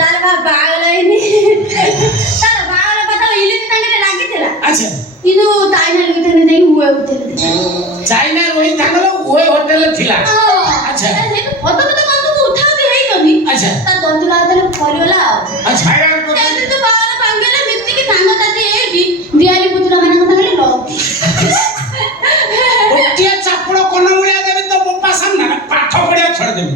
ତାର ବାହାଘର ହେଇନି ତାର ବାହାଘର କଥା ଇଲିତି ତାଙ୍କରେ ଲାଗିଥିଲା ଆଚ୍ଛା କିନ୍ତୁ ଚାଇନା ଲୁଇଥାନେ ଦେଇ ହୁଏ ହୋଟେଲ ଚାଇନା ରୋହି ତାଙ୍କର ହୁଏ ହୋଟେଲ ଥିଲା ଆଚ୍ଛା ସେଇଠୁ ଫଟୋ ଫଟୋ କନ୍ତୁ ଉଠାଉତି ହେଇଗନି ଆଚ୍ଛା ତା ଦନ୍ତୁ ଲାଗିଲେ ଫଳିଗଲା ଆଉ ଆଚ୍ଛା ଏମିତି ତ ବାହାଘର ଭାଙ୍ଗିଲା ମିତିକି ସାଙ୍ଗ ସାଥି ହେଇକି ଦିଆଲି ପୁତୁରା ମାନଙ୍କ ସାଙ୍ଗରେ ଲଭ ଗୋଟିଏ ଚାପୁଡ଼ କନ ଭଳିଆ ଦେବି ତ ବୋପା ସାମ୍ନାରେ ପାଠ ପଢିବା ଛାଡ଼ିଦେବି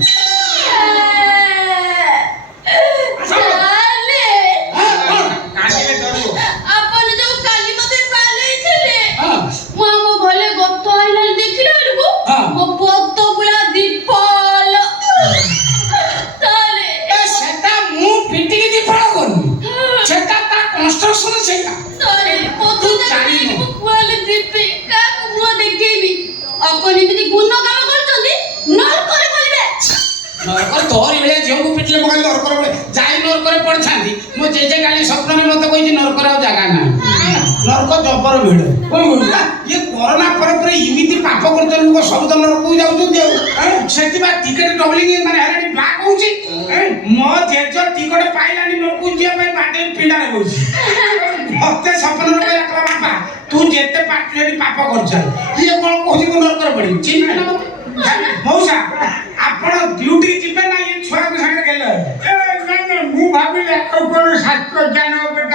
ତୋରି ଭଳିଆ ଝିଅକୁ ପିଟିଲେ ପକାଇ ନରକରେ ଯାଇ ନରକରେ ପଡ଼ିଥାନ୍ତି ମୋ ଜେଜେ କାଲି ସ୍ୱପ୍ନରେ ମତେ କହିଛି ନରକରେ ଆଉ ଜାଗା ନାହିଁ ନରକ ଜବର ଭିଡ଼ କଣ କହୁଥିଲା ଇଏ କରୋନା ପରେ ପରେ ଏମିତି ପାପ କରୁଛନ୍ତି ଲୋକ ସବୁ ତ ନରକକୁ ଯାଉଛନ୍ତି ଆଉ ସେଥିପାଇଁ ଟିକେଟ ଡବଲିଂ ମାନେ ହେଲାଣି ବ୍ଲାକ୍ ହଉଛି ମୋ ଜେଜ ଟିକେଟ ପାଇଲାନି ନରକକୁ ଯିବା ପାଇଁ ବାଟେ ପିଣ୍ଡାରେ ବଉଛି ମତେ ସ୍ୱପ୍ନରେ କହିଲା କହିଲା ବାପା ତୁ ଯେତେ ପାଟି ପାପ କରୁଛ ଇଏ କଣ କହୁଛି ମୁଁ ନରକରେ ପଡ଼ିବି ଚିହ୍ନି ନା ମତେ ମଉସା ଆପଣ ଡ୍ୟୁଟି ଯିବେ ନା ଇଏ ଛୁଆକୁ ସାଙ୍ଗରେ ଗେଲ ମୁଁ ଭାବିଲି ଆଉ କଣ ଶାସ୍ତ୍ର ଜ୍ଞାନ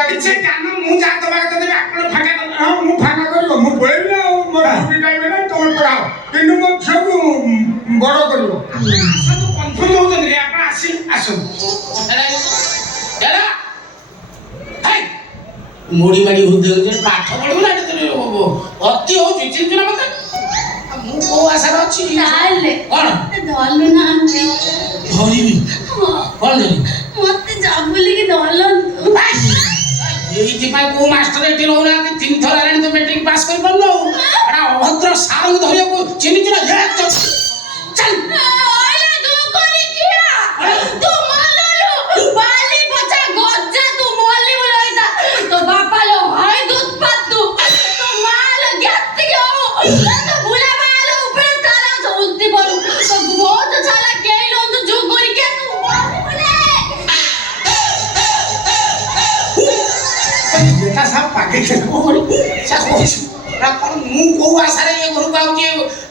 କିଛି ଜ୍ଞାନ ମୁଁ ଯାହା ଦବା କଥା ଦେବି ଆପଣ ଫାଙ୍କା ହଁ ମୁଁ ଫାଙ୍କା କରିବ ମୁଁ ପଳେଇବି ନା ଆଉ ମୋର ଡ୍ୟୁଟି ଟାଇମ୍ ହେଲା ତମେ ପଢାଅ କିନ୍ତୁ ମୋ ଝିଅକୁ ବଡ଼ କରିବ ଆସନ୍ତୁ କନଫର୍ମ ହଉଛନ୍ତି ଆପଣ ଆସନ୍ତୁ ମୁଢି ମାଡି ହଉଛନ୍ତି ପାଠ ପଢିବୁ ନା ଅତି ହଉଛି ଚିନ୍ତା ନା ମତେ ମୁଁ କୋଉ ଆଶାରେ ଅଛି ତାହେଲେ କଣ ଧରଲୁ ନାହାନ୍ତି ଧରିବି କଣ ଧରିବି ମତେ ଯାବୁଲିକି ଧରଲନ୍ତୁ ଏଇଥିପାଇଁ କୋଉ ମାଷ୍ଟର ଏଠି ରହୁନାହାନ୍ତି 3 ଥର ହେଲାଣି ତ ମେଟ୍ରିକ ପାସ୍ କରିପାରୁନ ଏଟା ଅଭଦ୍ର ସାରଙ୍କୁ ଧରିବାକୁ ଚିହ୍ନିଛୁ ନା ଚାଲ ମୁଁ କୋଉ ଆଶାରେ ଏ ଘରକୁ ଆଉଛି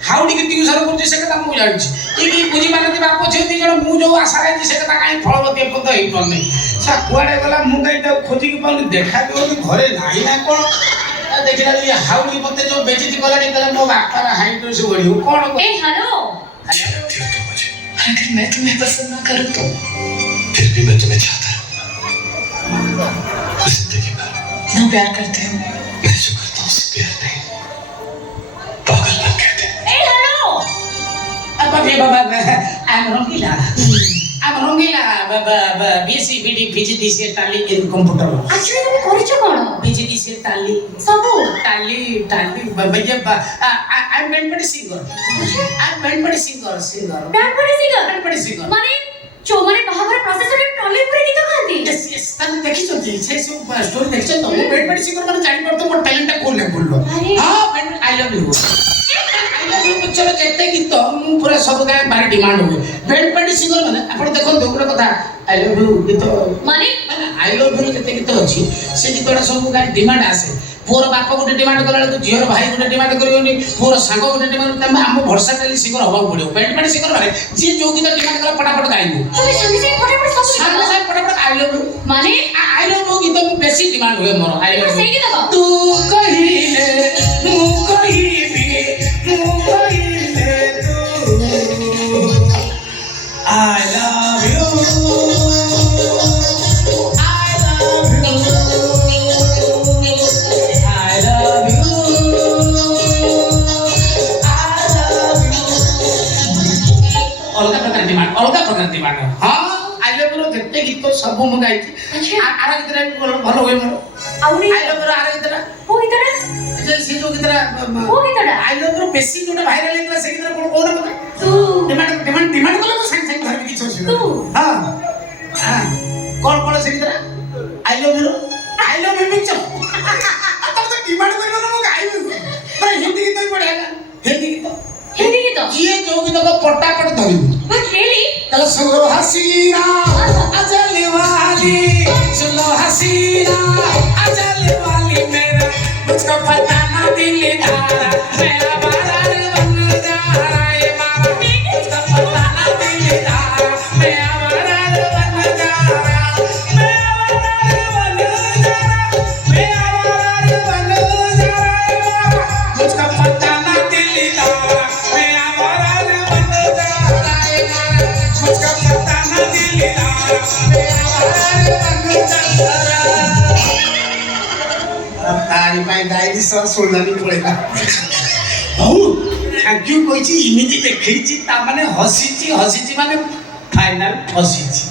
ହାଉଡ଼ିକି ଟ୍ୟୁସନ କରୁଛି ସେ କଥା ମୁଁ ଜାଣିଛି କି ବୁଝିପାରନ୍ତି ବାପ ଝିଅ 2 ଜଣ ମୁଁ ଯୋଉ ଆଶାରେ ଅଛି ସେ କଥା କାହିଁ ଫଳବତୀ ଏପର୍ଯ୍ୟନ୍ତ ହେଇପାରୁନି ସେ କୁଆଡ଼େ ଗଲା ମୁଁ କାହିଁ ତାକୁ ଖୋଜିକି ପାଉନି ଦେଖା ଦେଉନି ଘରେ ନାହିଁ ନା କଣ ଦେଖିଲା ଇଏ ହାଉଡ଼ି ମତେ ଯୋଉ ବେଜିତି କଲାଣି କହିଲେ ମୋ ବାପାର ହାଇଟ୍ ସେ ବଢ଼ିବ କଣ हेलो अगर मैं तुम्हें पसंद ना करूं तो फिर भी मैं तुम्हें चाहता रहूंगा जिंदगी भर ना प्यार करते हो मैं जो करता हूँ उसे प्यार नहीं पागलपन कहते हैं hello Baba I'm Rongila BSc BD PGDCA Tally in computer actually তুমি করেছো কোন PGDCA Tally সবু Tally I'm band singer band singer মানে চোমারে বাহাঘর প্রসেসরে টলি উপরে গীত গাନ୍ତି yes তাহলে দেখিছନ୍ତି সেই সব স্টোরি দেখিছନ୍ତି তো band singer মানে জানি পড়তো মোর ট্যালেন্টটা কোন লেভেলর হ্যাঁ I love you पिक्चर जेते गीत मु पूरा सब गाय बारे डिमांड हुए बेड पार्टी सिंगर माने आपण देखन दोगुडा कथा आई लव यू गीत माने आई लव यू जेते गीत अछि से गीतडा सब गाय डिमांड आसे पूर बाप गोटे डिमांड कला तो झियर भाई गोटे डिमांड करियोनी पूर सांग गोटे डिमांड तमे हम वर्साटाइल सिंगर होबा पड़ियो बेड पार्टी सिंगर माने जे जो गीत डिमांड कला फटाफट गाइबो তুমি संगे संगे फटाफट सब साथ फटाफट आई लव यू माने आई लव यू गीत बेसी डिमांड हुए मोर आई लव सही गीत तू कहिले मु कहिबी मु कहिले तू I love you I love you I love you I love you अलगा प्रकार डिमांड हां आई लव यू जेते गीत सब मु गाइछि आरा गीतरा भलो होय मोर आउरी आई लव यू आरा गीतरा ओ गीतरा से जो गीतरा ओ गीतरा आई लव यू बेसी जोटा भाइरल हेतला से गीतरा कोन कोन मत तू डिमांड कला तो संग संग धर भी किछ तू हां हां कोन से गीतरा आई लव यू पिक्चर तब तो डिमांड करबो ना मु गाइबो पर हिंदी गीत ही पढ़ेगा हिंदी गीत ये जो गीत को पटापट धरिबो बट रियली कल सुरो हसीना अजली फसाना दिलदार मैं आवारा बन जा रहा है मारा मुझको फसाना दिलदार मैं आवारा बन जा रहा मैं आवारा बन जा रहा मैं आवारा बन जा रहा मुझको फसाना दिलदार मैं आवारा बन जा रहा है मारा मुझको फसाना दिलदार मैं आवारा बन जा रहा तारी पाई गाई सर सोनाली पड़ेगा हऊ थैंक यू कोइची इमिति देखैची ता माने हसीची हसीची माने फाइनल हसीची